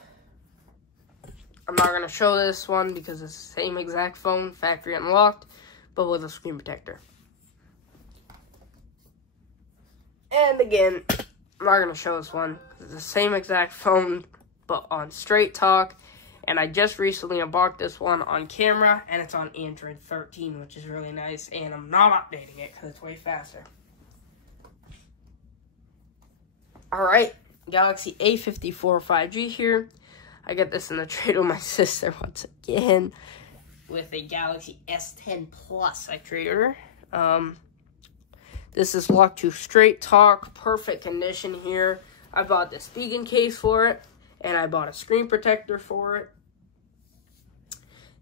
I'm not going to show this one because it's the same exact phone, factory unlocked, but with a screen protector. And again, I'm not going to show this one. It's the same exact phone, but on Straight Talk. And I just recently unboxed this one on camera, and it's on Android 13, which is really nice. And I'm not updating it because it's way faster. Alright, Galaxy A54 5G here. I got this in the trade with my sister once again with a Galaxy S10 Plus I traded her. This is locked to Straight Talk, perfect condition here. I bought this vegan case for it, and I bought a screen protector for it.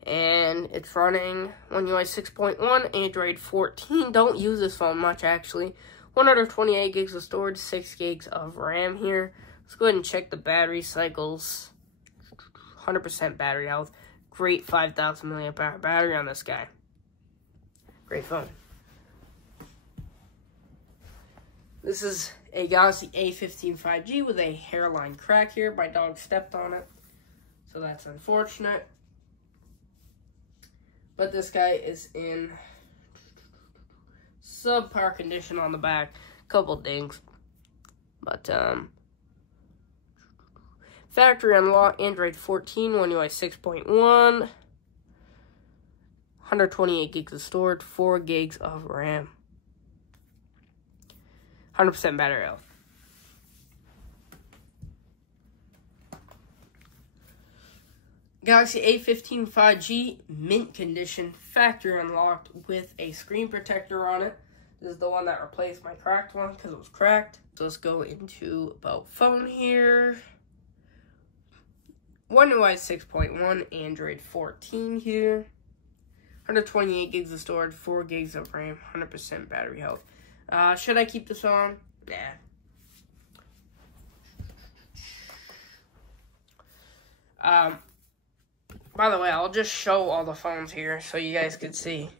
And it's running One UI 6.1, Android 14. Don't use this phone much, actually. 128 gigs of storage, 6 gigs of RAM here. Let's go ahead and check the battery cycles. 100% battery health. Great 5,000 milliamp hour battery on this guy. Great phone. This is a Galaxy A15 5G with a hairline crack here. My dog stepped on it, so that's unfortunate. But this guy is in subpar condition on the back. Couple dings. But, factory unlocked, Android 14, One UI 6.1. 128 gigs of storage, 4 gigs of RAM. 100% battery health. Galaxy A15 5G, mint condition, factory unlocked with a screen protector on it. This is the one that replaced my cracked one because it was cracked. So let's go into about phone here. One UI 6.1, Android 14 here. 128 gigs of storage, 4 gigs of RAM, 100% battery health. Should I keep this on? Nah. By the way, I'll just show all the phones here so you guys can see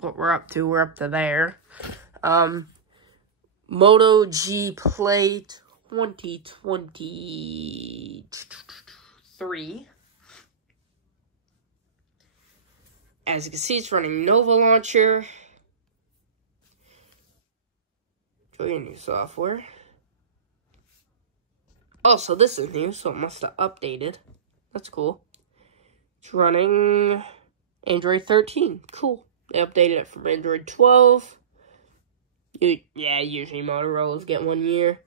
what we're up to. We're up to there. Moto G Play 2023. As you can see, it's running Nova Launcher. Enjoy your new software. Oh, so this is new, so it must have updated. That's cool. It's running Android 13. Cool. They updated it from Android 12. Yeah, usually Motorola's get 1 year.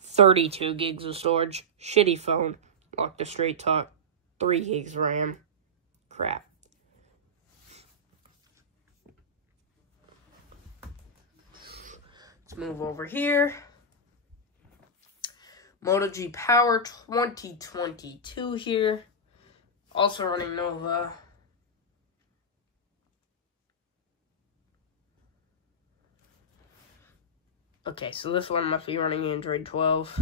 32 gigs of storage. Shitty phone. Locked to Straight Talk. 3 gigs RAM. Crap. Let's move over here. Moto G Power 2022 here. Also running Nova. Okay, so this one must be running Android 12.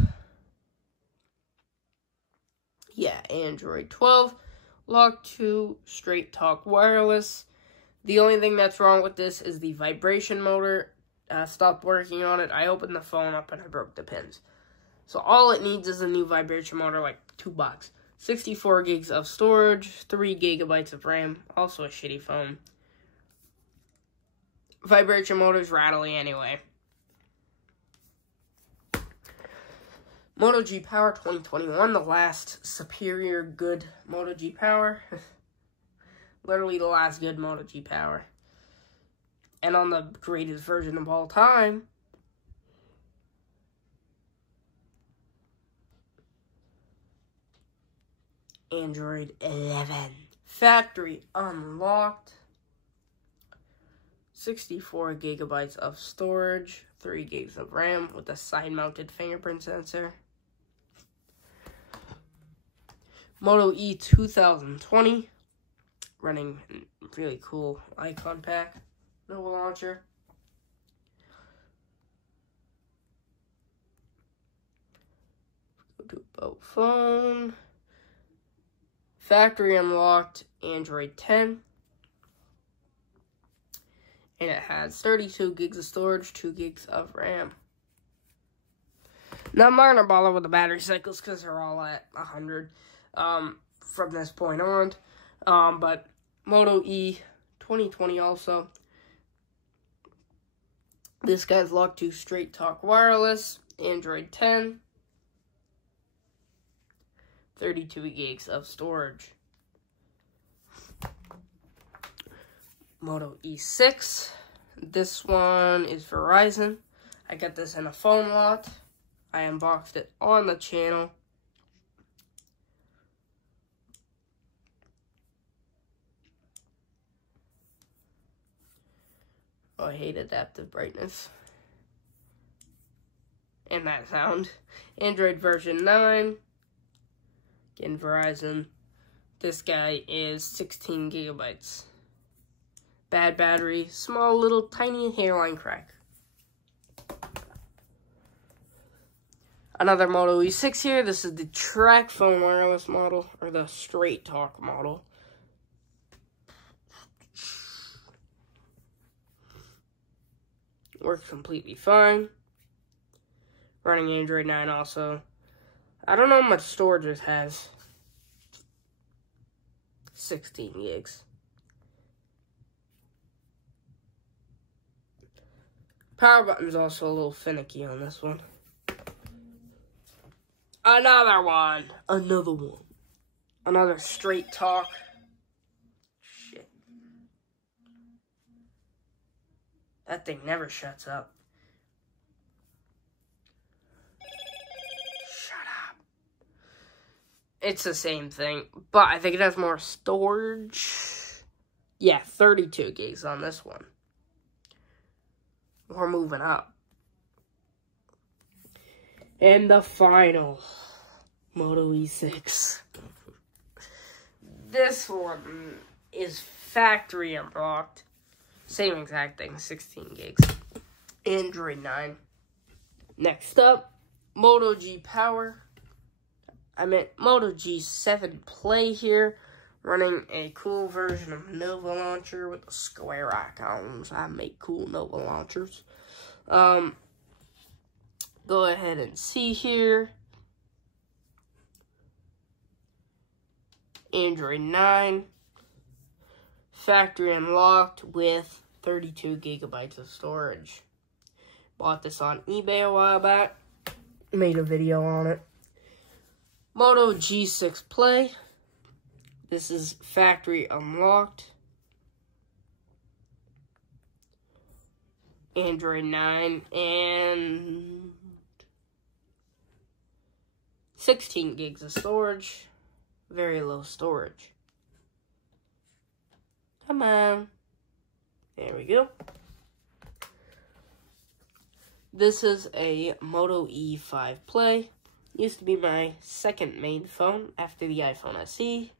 Yeah, Android 12. Locked to Straight Talk Wireless. The only thing that's wrong with this is the vibration motor. Stopped working on it. I opened the phone up and I broke the pins. So all it needs is a new vibration motor, like $2. 64 gigs of storage, 3 gigabytes of RAM. Also a shitty phone. Vibration motor's rattly anyway. Moto G Power 2021, the last superior good Moto G Power. Literally the last good Moto G Power. And on the greatest version of all time. Android 11. Factory unlocked. 64 gigabytes of storage. 3 gigs of RAM with a side-mounted fingerprint sensor. Moto E 2020. Running really cool icon pack. Nova Launcher. Go to about phone. Factory unlocked Android 10. And it has 32 gigs of storage, 2 gigs of RAM. Now, I'm not going to bother with the battery cycles because they're all at 100 from this point on. But Moto E 2020 also. This guy's locked to Straight Talk Wireless, Android 10. 32 gigs of storage. Moto E6. This one is Verizon. I got this in a phone lot. I unboxed it on the channel. Oh, I hate adaptive brightness. And that sound. Android version 9. Again, Verizon. This guy is 16 gigabytes. Bad battery. Small little tiny hairline crack. Another Moto E6 here. This is the TracFone wireless model. Or the Straight Talk model. Works completely fine. running Android 9 also. I don't know how much storage it has. 16 gigs. Power button's also a little finicky on this one. Another one. Another one. Another Straight Talk. Shit. That thing never shuts up. Shut up. It's the same thing, but I think it has more storage. Yeah, 32 gigs on this one. We're moving up. And the final Moto E6. This one is factory unlocked. Same exact thing, 16 gigs. Android 9. Next up, Moto G Power. I meant Moto G7 Play here. Running a cool version of Nova Launcher with the square icons. I make cool Nova Launchers. Go ahead and see here. Android 9. Factory unlocked with 32 gigabytes of storage. Bought this on eBay a while back. Made a video on it. Moto G6 Play. This is factory unlocked. Android 9 and 16 gigs of storage. Very low storage. Come on. There we go. This is a Moto E5 Play. Used to be my second main phone after the iPhone SE.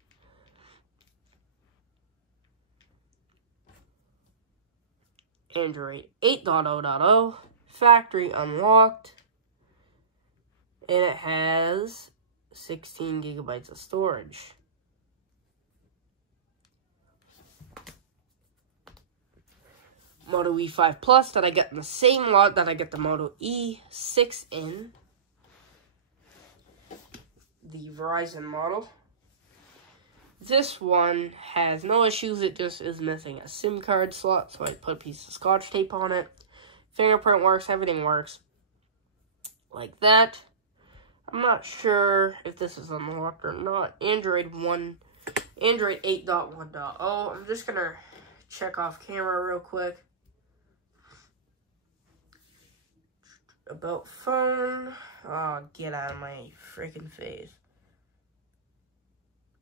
Android 8.0.0, factory unlocked, and it has 16 gigabytes of storage. Moto E5 Plus that I get in the same lot that I get the Moto E6 in, the Verizon model. This one has no issues, it just is missing a SIM card slot, so I put a piece of Scotch tape on it. Fingerprint works, everything works. Like that. I'm not sure if this is unlocked or not. Android 8.1.0. I'm just gonna check off camera real quick. About phone. Oh, get out of my freaking face.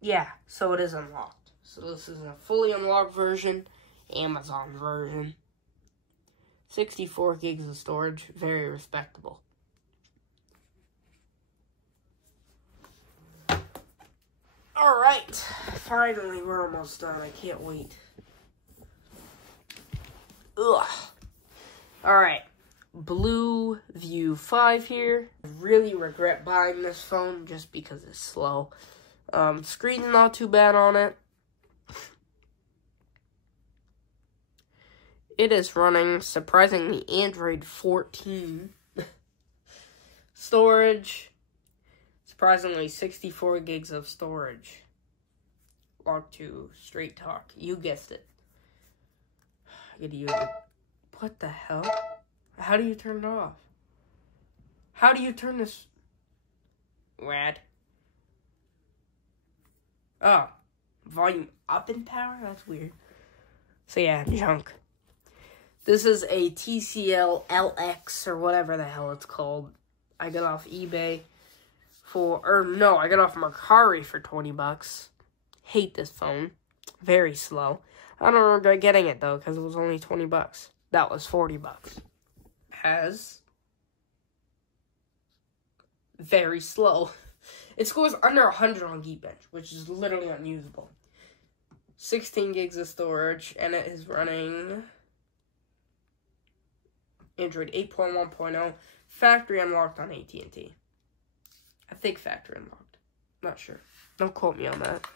Yeah, so it is unlocked. So this is a fully unlocked version, Amazon version. 64 gigs of storage, very respectable. Alright, finally we're almost done. I can't wait. Ugh. Alright, Blue View 5 here. I really regret buying this phone just because it's slow. Screen's not too bad on it. It is running, surprisingly, Android 14. Storage, surprisingly, 64 gigs of storage. Locked to Straight Talk. You guessed it. I gotta use it. What the hell? How do you turn it off? How do you turn this? Rad. Oh, volume up in power? That's weird. So yeah, junk. This is a TCL LX or whatever the hell it's called. I got off eBay for, or no, I got off Mercari for 20 bucks. Hate this phone. Very slow. I don't regret getting it though, because it was only 20 bucks. That was 40 bucks. Has very slow. It scores under 100 on Geekbench, which is literally unusable. 16 gigs of storage, and it is running Android 8.1.0, factory unlocked on AT&T. I think factory unlocked. Not sure. Don't quote me on that.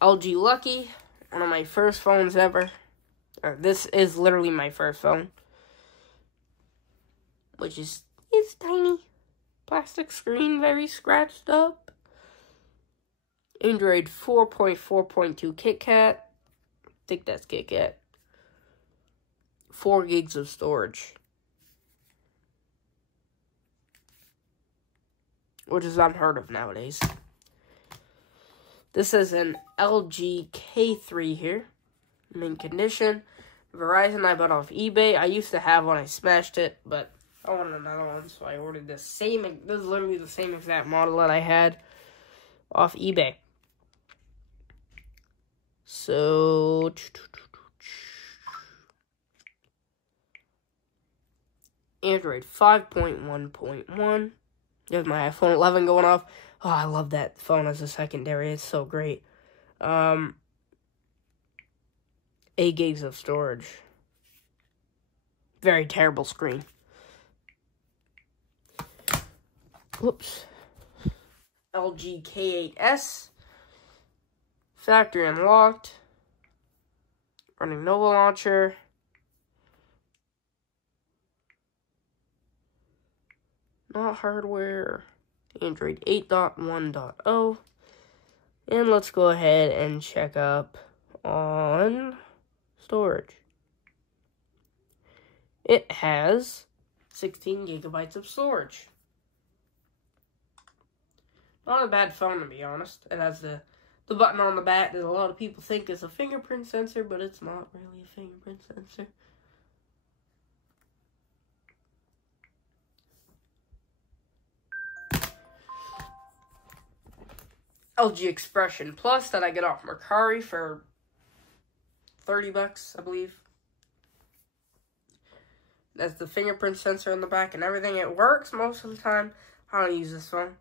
LG Lucky, one of my first phones ever. This is literally my first phone. which is, it's tiny. Plastic screen, very scratched up. Android 4.4.2 KitKat. I think that's KitKat. 4 gigs of storage, which is unheard of nowadays. This is an LG K3 here, mint condition. Verizon I bought off eBay. I used to have one, I smashed it, but I wanted another one, so I ordered this same. This is literally the same exact model that I had off eBay. So, Android 5.1.1. There's my iPhone 11 going off. Oh, I love that phone as a secondary. It's so great. 8 gigs of storage. Very terrible screen. Whoops. LG K8S. Factory unlocked. Running Nova Launcher. Not hardware. Android 8.1.0. And let's go ahead and check up on storage. It has 16 gigabytes of storage. Not a bad phone, to be honest. It has the button on the back that a lot of people think is a fingerprint sensor, but it's not really a fingerprint sensor. LG Expression Plus that I get off Mercari for $30, I believe. That's the fingerprint sensor on the back and everything. It works most of the time. I don't use this phone.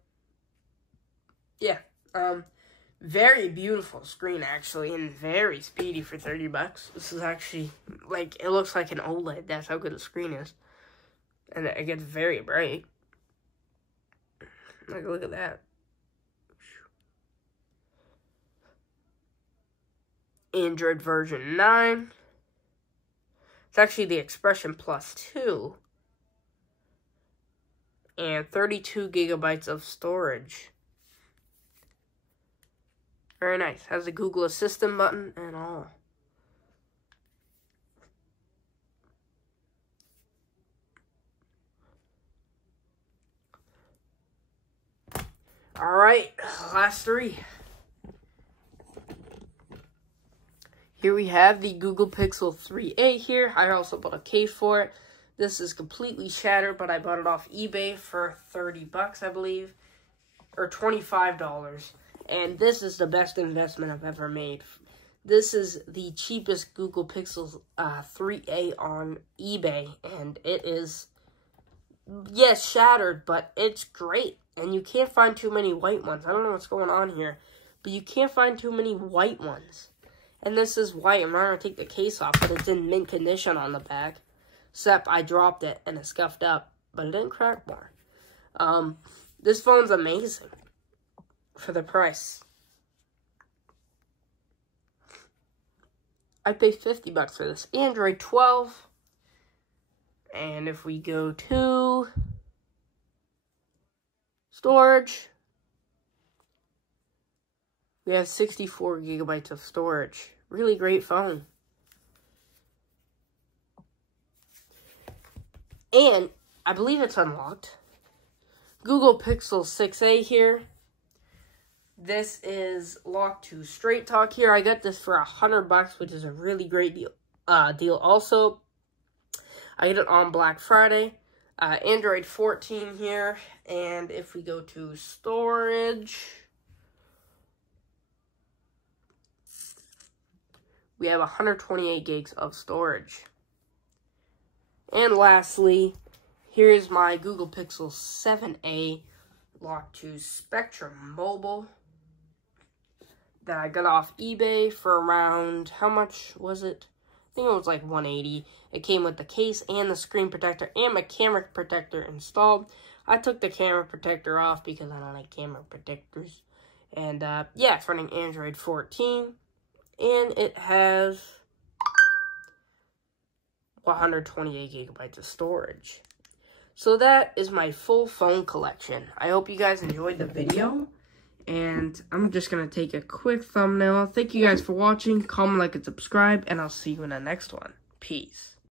Yeah. Very beautiful screen, actually, and very speedy for $30. This is actually, like, it looks like an OLED. That's how good the screen is. And it gets very bright. Like, look at that. Android version 9. It's actually the Expression Plus 2. And 32 gigabytes of storage. Very nice. Has the Google Assistant button and all. Alright, last 3. Here we have the Google Pixel 3a here. I also bought a case for it. This is completely shattered, but I bought it off eBay for $30, I believe. Or $25. And this is the best investment I've ever made. This is the cheapest Google Pixel 3a on eBay. And it is, yes, shattered, but it's great. And you can't find too many white ones. I don't know what's going on here, but you can't find too many white ones. And this is white. I'm not going to take the case off, but it's in mint condition on the back. Except I dropped it and it scuffed up, but it didn't crack more. This phone's amazing for the price. I paid $50 for this. Android 12. And if we go to storage, we have 64 gigabytes of storage. Really great phone. And I believe it's unlocked. Google Pixel 6a here. This is locked to Straight Talk here. I got this for $100, which is a really great deal. Also, I get it on Black Friday. Android 14 here. And if we go to storage, we have 128 gigs of storage. And lastly, here's my Google Pixel 7a locked to Spectrum Mobile that I got off eBay for around, how much was it? I think it was like $180. It came with the case and the screen protector and my camera protector installed. I took the camera protector off because I don't like camera protectors. And yeah, it's running Android 14. And it has 128 gigabytes of storage. So that is my full phone collection. I hope you guys enjoyed the video. And I'm just going to take a quick thumbnail. Thank you guys for watching. Comment, like, and subscribe. And I'll see you in the next one. Peace.